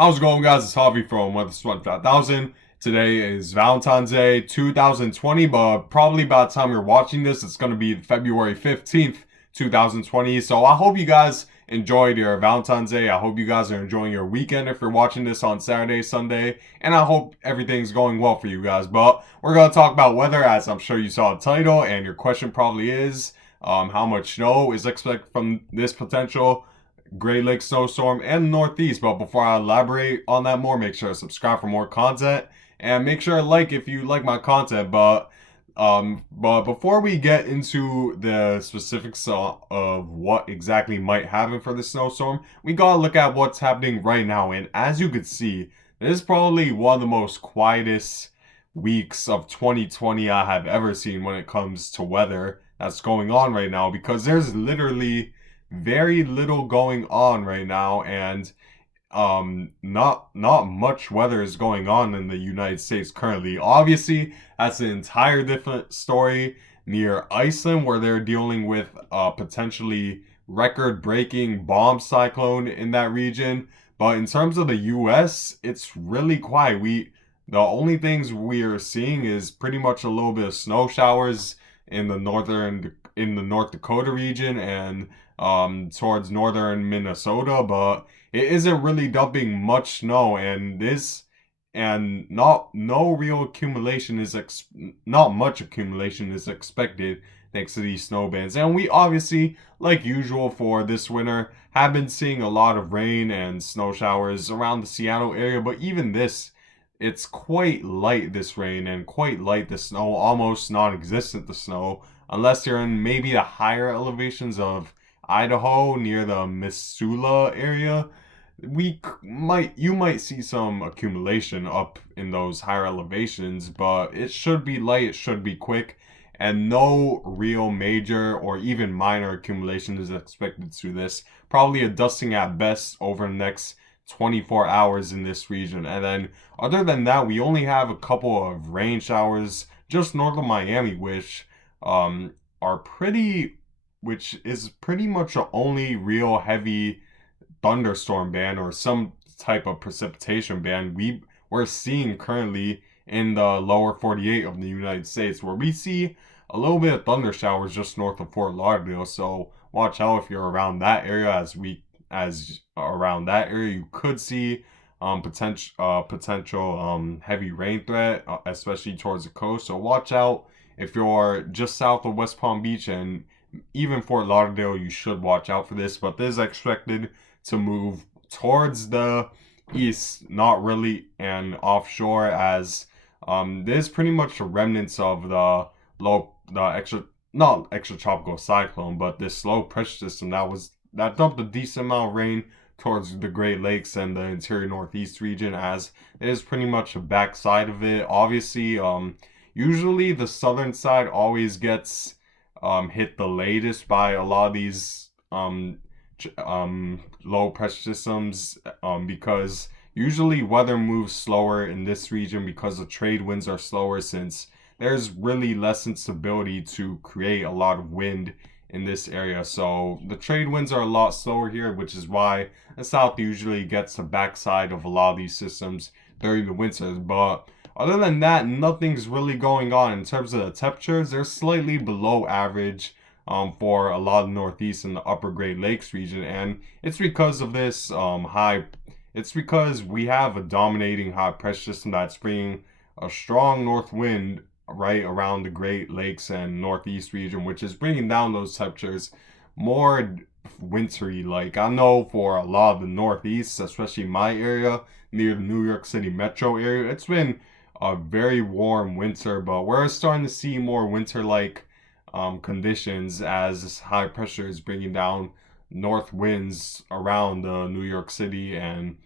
How's it going, guys? It's Javi from Weather Sweat 5000. Today is Valentine's Day 2020, but probably by the time you're watching this, it's going to be February 15th, 2020. So I hope you guys enjoyed your Valentine's Day. I hope you guys are enjoying your weekend if you're watching this on Saturday, Sunday, and I hope everything's going well for you guys. But we're going to talk about weather, as I'm sure you saw the title, and your question probably is how much snow is expected from this potential Great Lakes snowstorm and Northeast. But before I elaborate on that more, make sure to subscribe for more content and make sure to like if you like my content. But before we get into the specifics of what exactly might happen for the snowstorm, we gotta look at what's happening right now. And as you can see, this is probably one of the most quietest weeks of 2020 I have ever seen when it comes to weather that's going on right now, because there's literally very little going on right now, and not much weather is going on in the United States currently. Obviously, that's an entire different story near Iceland, where they're dealing with a potentially record-breaking bomb cyclone in that region. But in terms of the US, it's really quiet. The only things we are seeing is pretty much a little bit of snow showers in the North Dakota region and towards northern Minnesota, but it isn't really dumping much snow, and not no real accumulation is not much accumulation is expected thanks to these snow bands. And we obviously, like usual for this winter, have been seeing a lot of rain and snow showers around the Seattle area, but even this, it's quite light, this rain, and quite light the snow, almost non-existent the snow, unless you're in maybe the higher elevations of Idaho near the Missoula area. You might see some accumulation up in those higher elevations, but it should be light, it should be quick, and no real major or even minor accumulation is expected through this. Probably a dusting at best over the next 24 hours in this region. And then other than that, we only have a couple of rain showers just north of Miami, are pretty which is pretty much the only real heavy thunderstorm band or some type of precipitation band we're seeing currently in the lower 48 of the United States, where we see a little bit of thunder showers just north of Fort Lauderdale. So watch out if you're around that area. As around that area, you could see potential heavy rain threat, especially towards the coast. So watch out if you're just south of West Palm Beach and even Fort Lauderdale. You should watch out for this, but this is expected to move towards the east, not really, and offshore, as this is pretty much the remnants of the extra not extra tropical cyclone, but this low pressure system that dumped a decent amount of rain towards the Great Lakes and the interior Northeast region, as it is pretty much the backside of it. Obviously, usually the southern side always gets hit the latest by a lot of these low pressure systems, because usually weather moves slower in this region because the trade winds are slower, since there's really less instability to create a lot of wind in this area. So the trade winds are a lot slower here, which is why the south usually gets the backside of a lot of these systems during the winters. But other than that, nothing's really going on in terms of the temperatures. They're slightly below average for a lot of the Northeast and the upper Great Lakes region, and it's because of this it's because we have a dominating high pressure system that's bringing a strong north wind right around the Great Lakes and Northeast region, which is bringing down those temperatures more wintry. Like, I know for a lot of the Northeast, especially my area near the New York City metro area, it's been a very warm winter, but we're starting to see more winter-like conditions as this high pressure is bringing down north winds around New York City and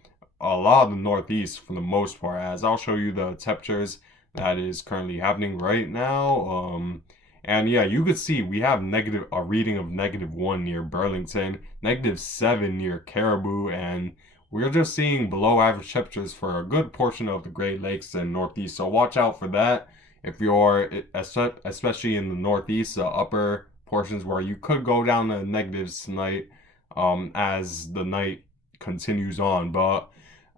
a lot of the Northeast for the most part. As I'll show you the temperatures that is currently happening right now. And yeah, you could see we have a reading of -1 near Burlington, -7 near Caribou, and we're just seeing below average temperatures for a good portion of the Great Lakes and Northeast. So watch out for that if you're, especially in the Northeast, the upper portions, where you could go down to negatives tonight as the night continues on. But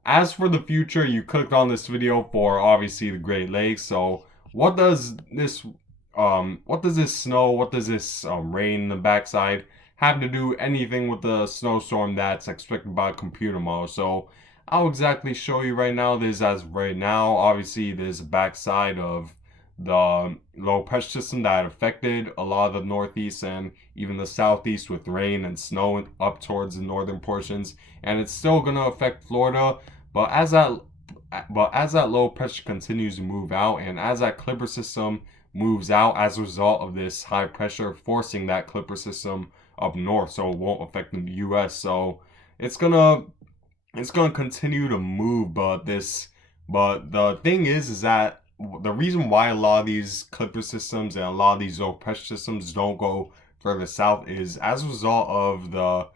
as for the future, you clicked on this video for obviously the Great Lakes. So what does this snow, what does this rain in the backside have to do anything with the snowstorm that's expected by a computer model? So I'll exactly show you right now. This as right now, obviously there's a backside of the low pressure system that affected a lot of the northeast and even the southeast with rain and snow up towards the northern portions, and it's still going to affect Florida. But as that low pressure continues to move out, and as that Clipper system moves out as a result of this high pressure forcing that Clipper system up north, so it won't affect the U.S. So it's gonna continue to move, but the thing is that the reason why a lot of these Clipper systems and a lot of these low pressure systems don't go further south is as a result of the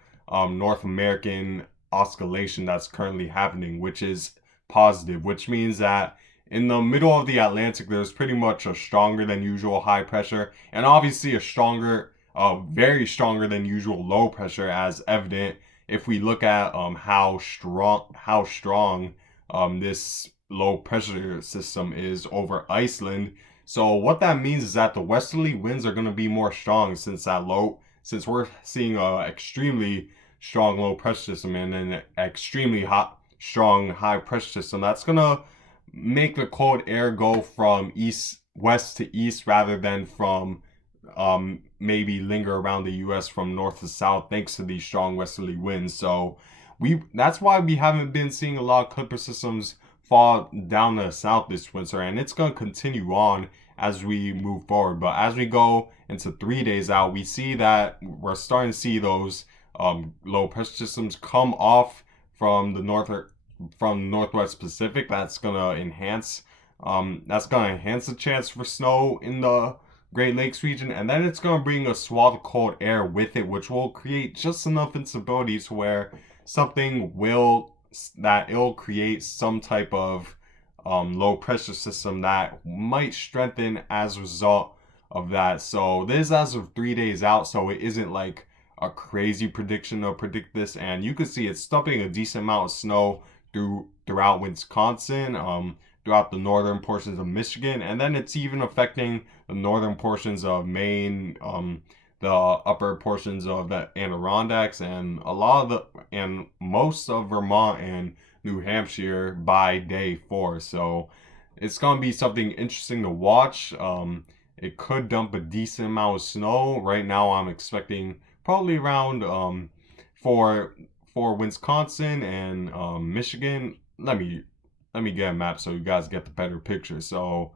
North American oscillation that's currently happening, which is positive, which means that in the middle of the Atlantic, there's pretty much a stronger than usual high pressure, and obviously a very stronger than usual low pressure, as evident if we look at how strong this low pressure system is over Iceland. So what that means is that the westerly winds are going to be more strong since we're seeing a extremely strong low pressure system and an extremely strong high pressure system. That's going to make the cold air go from west to east rather than from maybe linger around the US from north to south, thanks to these strong westerly winds. So that's why we haven't been seeing a lot of Clipper systems fall down to the south this winter, and it's going to continue on as we move forward. But as we go into 3 days out, we see that we're starting to see those low pressure systems come off from the northwest Pacific. That's gonna enhance the chance for snow in the Great Lakes region, and then it's gonna bring a swath of cold air with it, which will create just enough instability to where it'll create some type of low pressure system that might strengthen as a result of that. So this is as of 3 days out, so it isn't like a crazy prediction to predict this, and you can see it's dumping a decent amount of snow throughout Wisconsin, throughout the northern portions of Michigan, and then it's even affecting the northern portions of Maine, the upper portions of the Adirondacks, and most of Vermont and New Hampshire by day 4. So it's gonna be something interesting to watch. It could dump a decent amount of snow. Right now, I'm expecting probably around for Wisconsin and Michigan. Let me get a map so you guys get the better picture. So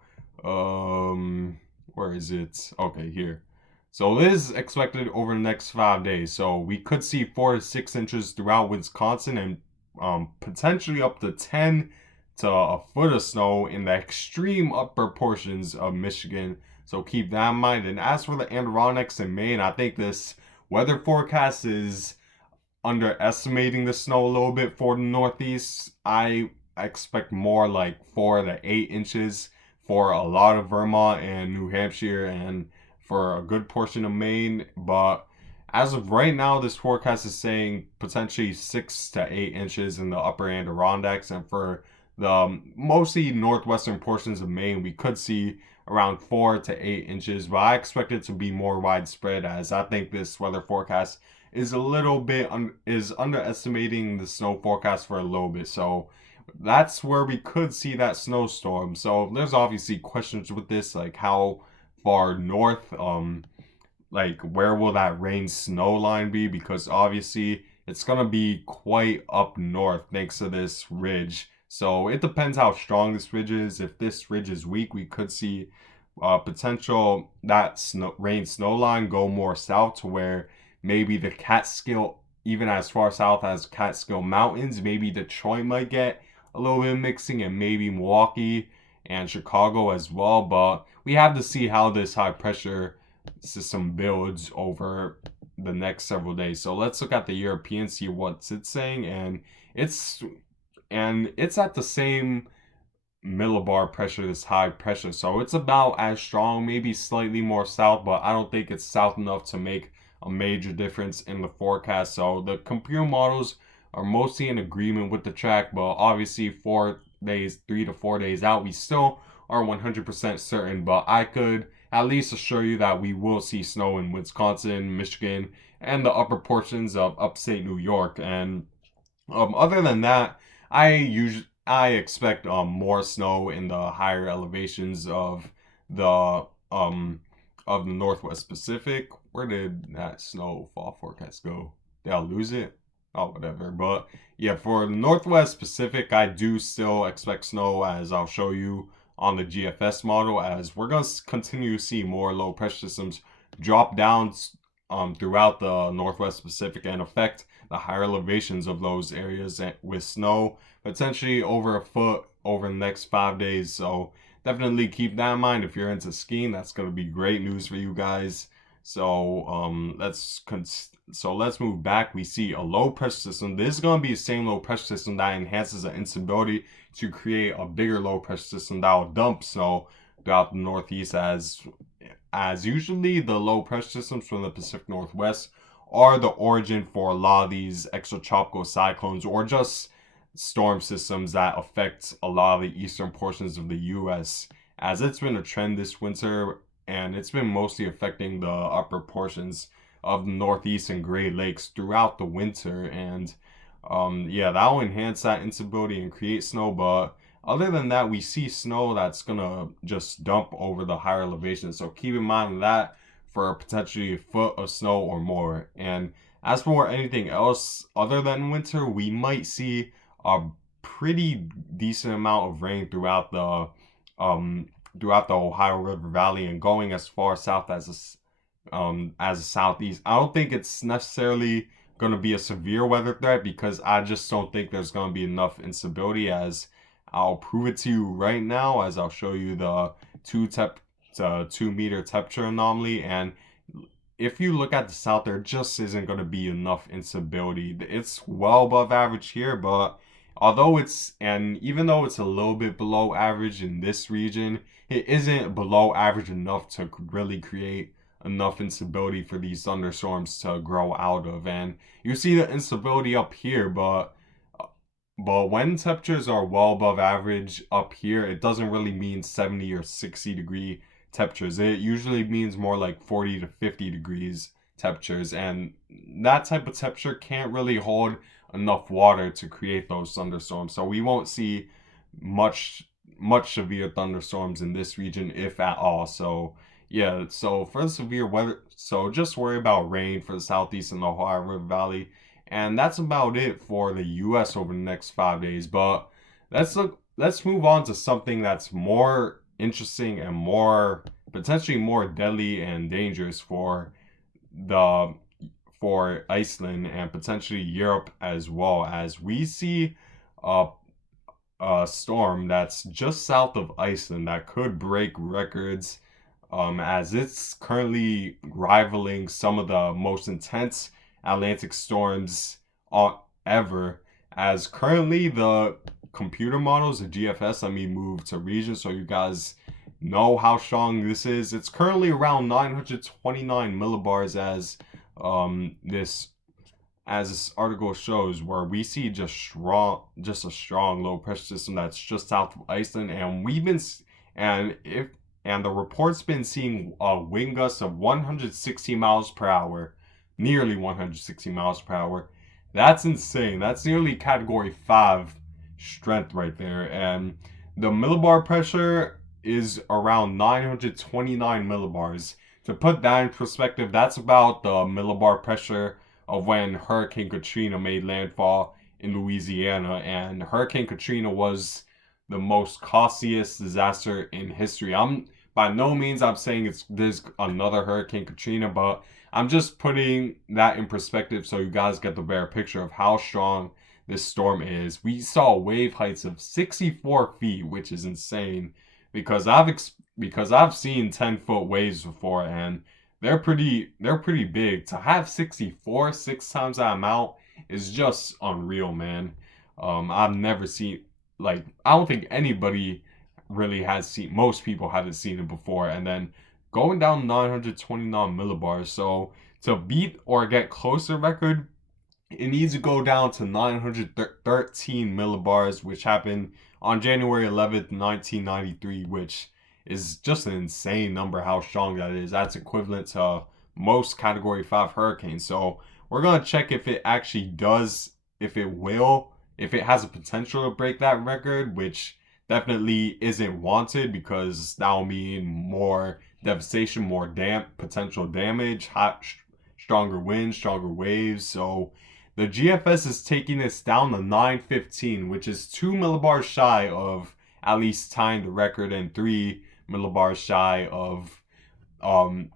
where is it? Okay, here. So this is expected over the next 5 days. So we could see 4 to 6 inches throughout Wisconsin, and potentially up to 10 to a foot of snow in the extreme upper portions of Michigan. So keep that in mind. And as for the Adirondacks and Maine, I think this weather forecast is underestimating the snow a little bit for the Northeast. I expect more like 4 to 8 inches for a lot of Vermont and New Hampshire and for a good portion of Maine. But as of right now, this forecast is saying potentially 6 to 8 inches in the upper Adirondacks, and for the mostly northwestern portions of Maine, we could see around 4 to 8 inches. But I expect it to be more widespread, as I think this weather forecast is a little bit is underestimating the snow forecast for a little bit. So that's where we could see that snowstorm. So there's obviously questions with this, like how far north, like where will that rain snow line be, because obviously it's gonna be quite up north thanks to this ridge. So it depends how strong this ridge is. If this ridge is weak, we could see potential that rain snow line go more south to where maybe the Catskill, even as far south as Catskill Mountains, maybe Detroit might get a little bit of mixing, and maybe Milwaukee and Chicago as well. But we have to see how this high pressure system builds over the next several days. So let's look at the European, see what it's saying, and it's at the same millibar pressure, this high pressure. So it's about as strong, maybe slightly more south, but I don't think it's south enough to make a major difference in the forecast. So the computer models are mostly in agreement with the track, but obviously 4 days, 3 to 4 days out, we still are 100% certain. But I could at least assure you that we will see snow in Wisconsin, Michigan, and the upper portions of upstate New York. And other than that, I expect more snow in the higher elevations the um of the Northwest Pacific. Where did that snowfall forecast go? Did I lose it? Oh, whatever. But yeah, for the Northwest Pacific, I do still expect snow, as I'll show you on the GFS model, as we're gonna continue to see more low pressure systems drop down throughout the Northwest Pacific and affect the higher elevations of those areas with snow potentially over a foot over the next 5 days. So definitely keep that in mind if you're into skiing. That's going to be great news for you guys. So let's move back. We see a low pressure system. This is going to be the same low pressure system that enhances the instability to create a bigger low pressure system that will dump snow throughout the Northeast, as usually the low pressure systems from the Pacific Northwest are the origin for a lot of these extratropical cyclones or just storm systems that affect a lot of the eastern portions of the US, as it's been a trend this winter and it's been mostly affecting the upper portions of the Northeast and Great Lakes throughout the winter. And yeah, that will enhance that instability and create snow. But other than that, we see snow that's gonna just dump over the higher elevations. So keep in mind that for potentially a foot of snow or more. And as for anything else other than winter, we might see a pretty decent amount of rain throughout the Ohio River Valley and going as far south as the southeast. I don't think it's necessarily going to be a severe weather threat, because I just don't think there's going to be enough instability, as I'll prove it to you right now, as I'll show you the 2 meter temperature anomaly. And if you look at the south, there just isn't going to be enough instability. It's well above average here, but even though it's a little bit below average in this region, it isn't below average enough to really create enough instability for these thunderstorms to grow out of. And you see the instability up here, but when temperatures are well above average up here, it doesn't really mean 70 or 60 degree temperatures. It usually means more like 40 to 50 degrees temperatures, and that type of temperature can't really hold enough water to create those thunderstorms. So we won't see much severe thunderstorms in this region, if at all. So yeah, so for the severe weather, so just worry about rain for the southeast and the Ohio River Valley. And that's about it for the US over the next 5 days. But let's move on to something that's more interesting and potentially more deadly and dangerous the for Iceland and potentially Europe as well, as we see a, a storm that's just south of Iceland that could break records, as it's currently rivaling some of the most intense Atlantic storms ever. As currently the computer models, the GFS, let me move to region so you guys know how strong this is. It's currently around 929 millibars, as this article shows, where we see just a strong low pressure system that's just south of Iceland. And the report's been seeing wind gusts of 160 miles per hour, nearly 160 miles per hour. That's insane. That's nearly category 5 strength right there. And the millibar pressure is around 929 millibars. To put that in perspective, that's about the millibar pressure of when Hurricane Katrina made landfall in Louisiana. And Hurricane Katrina was the most costliest disaster in history. By no means I'm saying there's another Hurricane Katrina, but I'm just putting that in perspective so you guys get the better picture of how strong this storm is. We saw wave heights of 64 feet, which is insane, because I've seen 10-foot waves before, and they're pretty big. To have 64, 6 times that amount, is just unreal, man. I've never seen, I don't think anybody really has seen, most people haven't seen it before. And then going down 929 millibars. So to beat or get close to record, it needs to go down to 913 millibars, which happened on January 11th, 1993, which is just an insane number how strong that is. That's equivalent to most Category 5 hurricanes. So we're going to check if it actually does, if it will, if it has a potential to break that record, which definitely isn't wanted because that will mean more devastation, more potential damage, stronger winds, stronger waves. So the GFS is taking this down to 915, which is 2 millibars shy of at least tying the record and 3 millibars shy of um,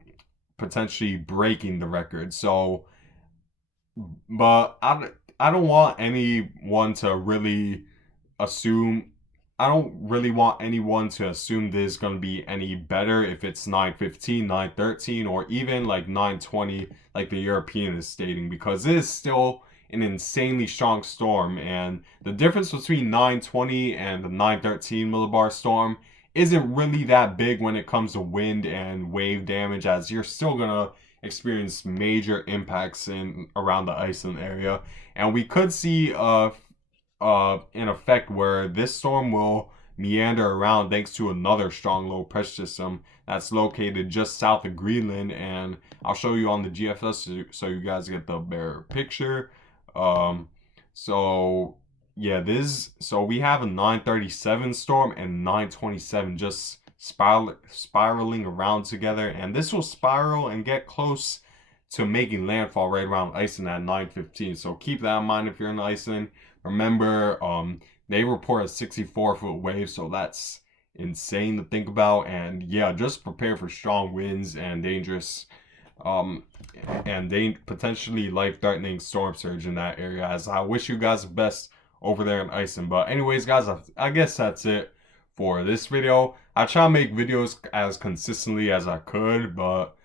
potentially breaking the record. So, but I don't want anyone to really assume. I don't really want anyone to assume this is going to be any better if it's 915, 913, or even like 920, like the European is stating, because it is still an insanely strong storm. And the difference between 920 and the 913 millibar storm isn't really that big when it comes to wind and wave damage, as you're still going to experience major impacts in around the Iceland area. And we could see an effect where this storm will meander around thanks to another strong low pressure system that's located just south of Greenland, and I'll show you on the GFS so you guys get the better picture. So yeah, so we have a 937 storm and 927 just spiraling around together, and this will spiral and get close to making landfall right around Iceland at 915. So keep that in mind if you're in Iceland. Remember, they report a 64-foot wave, so that's insane to think about. And yeah, just prepare for strong winds and dangerous, potentially life-threatening storm surge in that area. As I wish you guys the best over there in Iceland. But anyways, guys, I guess that's it for this video. I try to make videos as consistently as I could, but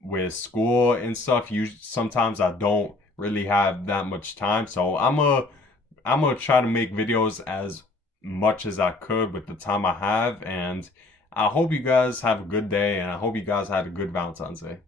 with school and stuff, sometimes I don't really have that much time. So I'm gonna try to make videos as much as I could with the time I have, and I hope you guys have a good day, and I hope you guys had a good Valentine's Day.